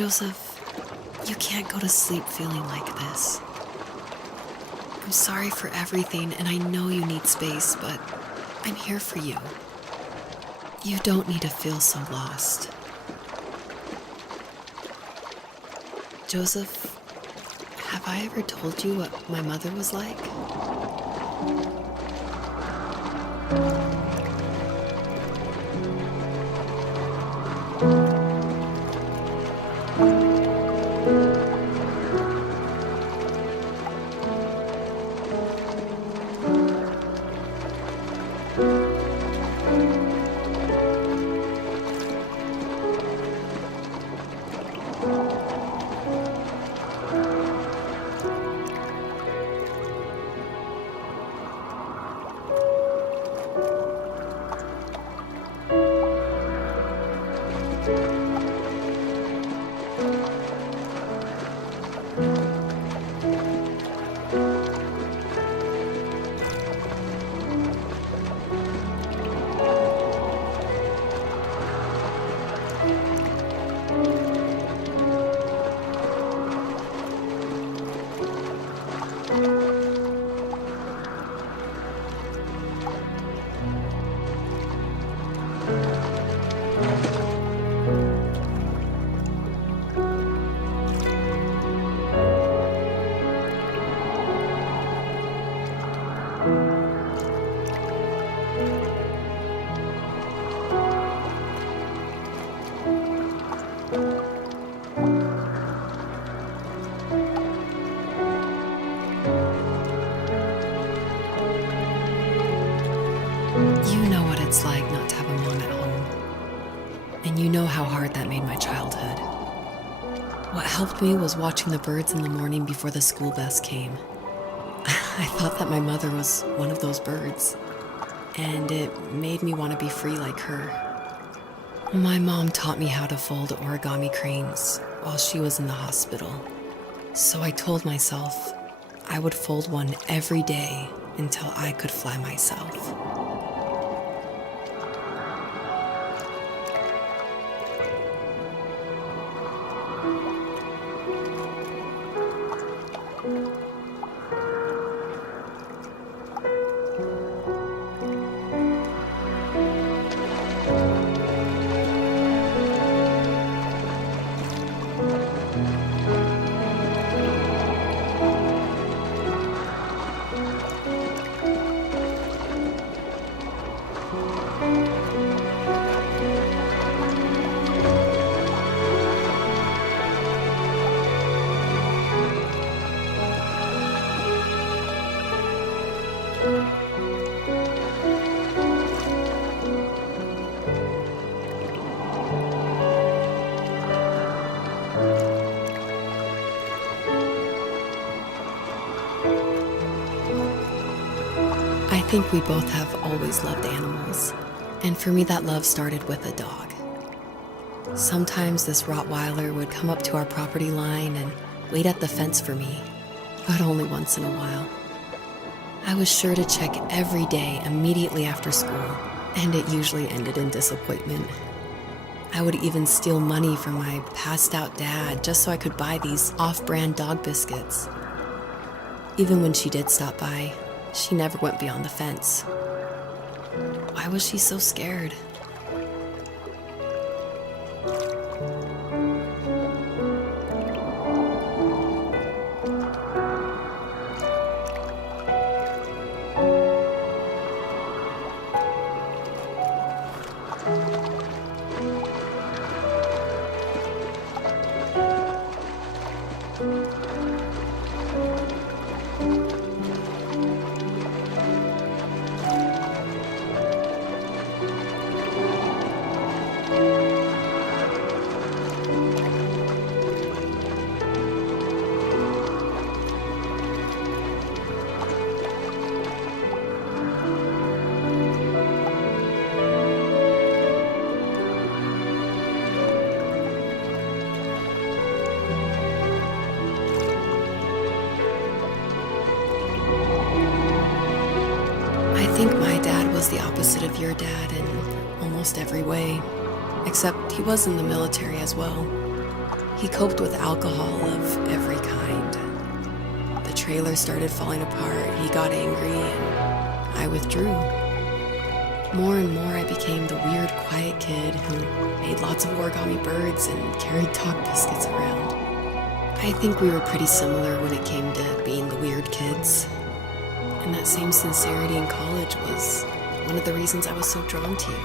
Joseph, you can't go to sleep feeling like this. I'm sorry for everything, and I know you need space, but I'm here for you. You don't need to feel so lost. Joseph, have I ever told you what my mother was like? You know what it's like not to have a mom at home. And you know how hard that made my childhood. What helped me was watching the birds in the morning before the school bus came. I thought that my mother was one of those birds, and it made me want to be free like her. My mom taught me how to fold origami cranes while she was in the hospital. So I told myself I would fold one every day until I could fly myself. I think we both have always loved animals, and for me that love started with a dog. Sometimes this Rottweiler would come up to our property line and wait at the fence for me, but only once in a while. I was sure to check every day immediately after school, and it usually ended in disappointment. I would even steal money from my passed-out dad just so I could buy these off-brand dog biscuits. Even when she did stop by, she never went beyond the fence. Why was she so scared? I think my dad was the opposite of your dad in almost every way, except he was in the military as well. He coped with alcohol of every kind. The trailer started falling apart, he got angry, and I withdrew. More and more, I became the weird, quiet kid who made lots of origami birds and carried dog biscuits around. I think we were pretty similar when it came to being the weird kids. And that same sincerity in college was one of the reasons I was so drawn to you.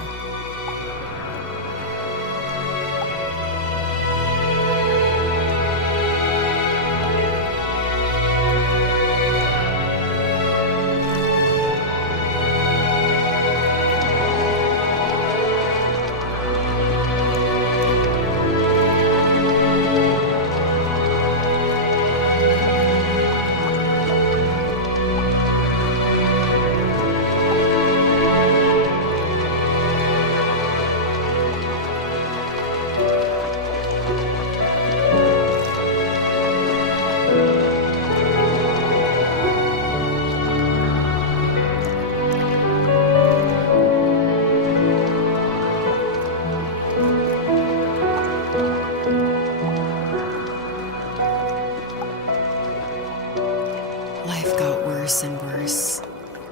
Life got worse and worse,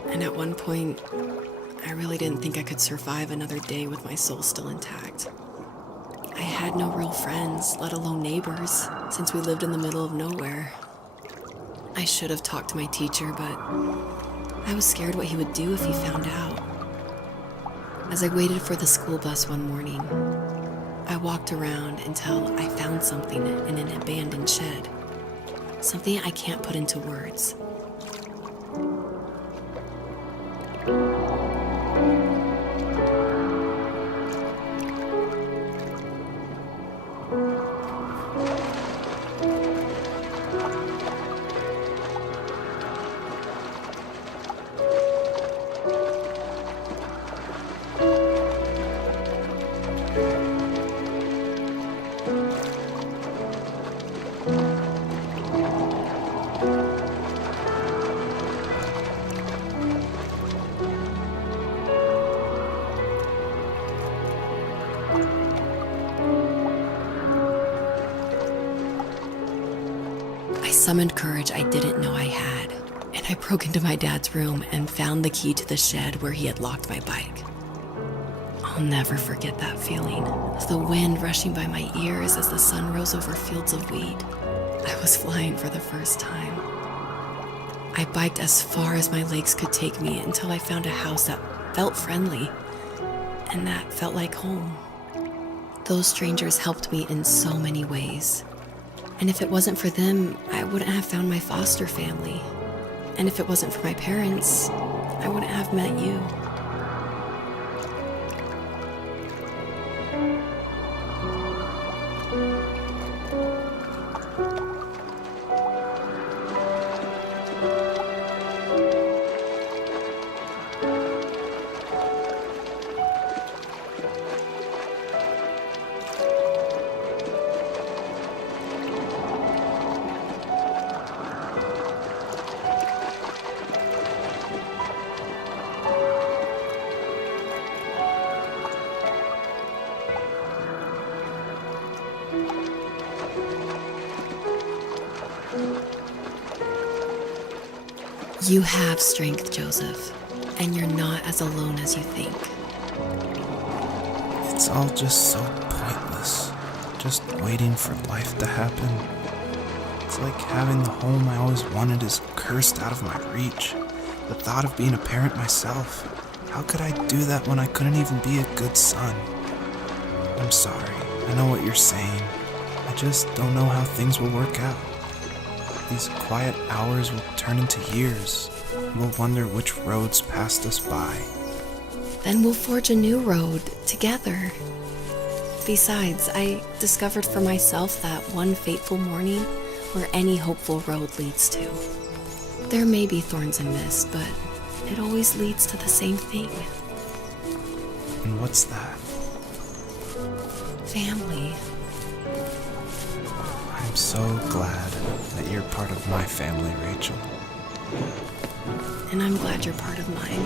and at one point, I really didn't think I could survive another day with my soul still intact. I had no real friends, let alone neighbors, since we lived in the middle of nowhere. I should have talked to my teacher, but I was scared what he would do if he found out. As I waited for the school bus one morning, I walked around until I found something in an abandoned shed. Something I can't put into words. I summoned courage I didn't know I had, and I broke into my dad's room and found the key to the shed where he had locked my bike. I'll never forget that feeling, the wind rushing by my ears as the sun rose over fields of wheat. I was flying for the first time. I biked as far as my legs could take me until I found a house that felt friendly, and that felt like home. Those strangers helped me in so many ways. And if it wasn't for them, I wouldn't have found my foster family. And if it wasn't for my parents, I wouldn't have met you. You have strength, Joseph, and you're not as alone as you think. It's all just so pointless, just waiting for life to happen. It's like having the home I always wanted is cursed out of my reach. The thought of being a parent myself, how could I do that when I couldn't even be a good son? I'm sorry, I know what you're saying. I just don't know how things will work out. These quiet hours will turn into years. We'll wonder which roads passed us by. Then we'll forge a new road together. Besides, I discovered for myself that one fateful morning where any hopeful road leads to. There may be thorns and mist, but it always leads to the same thing. And what's that? Family. I'm so glad that you're part of my family, Rachel. And I'm glad you're part of mine.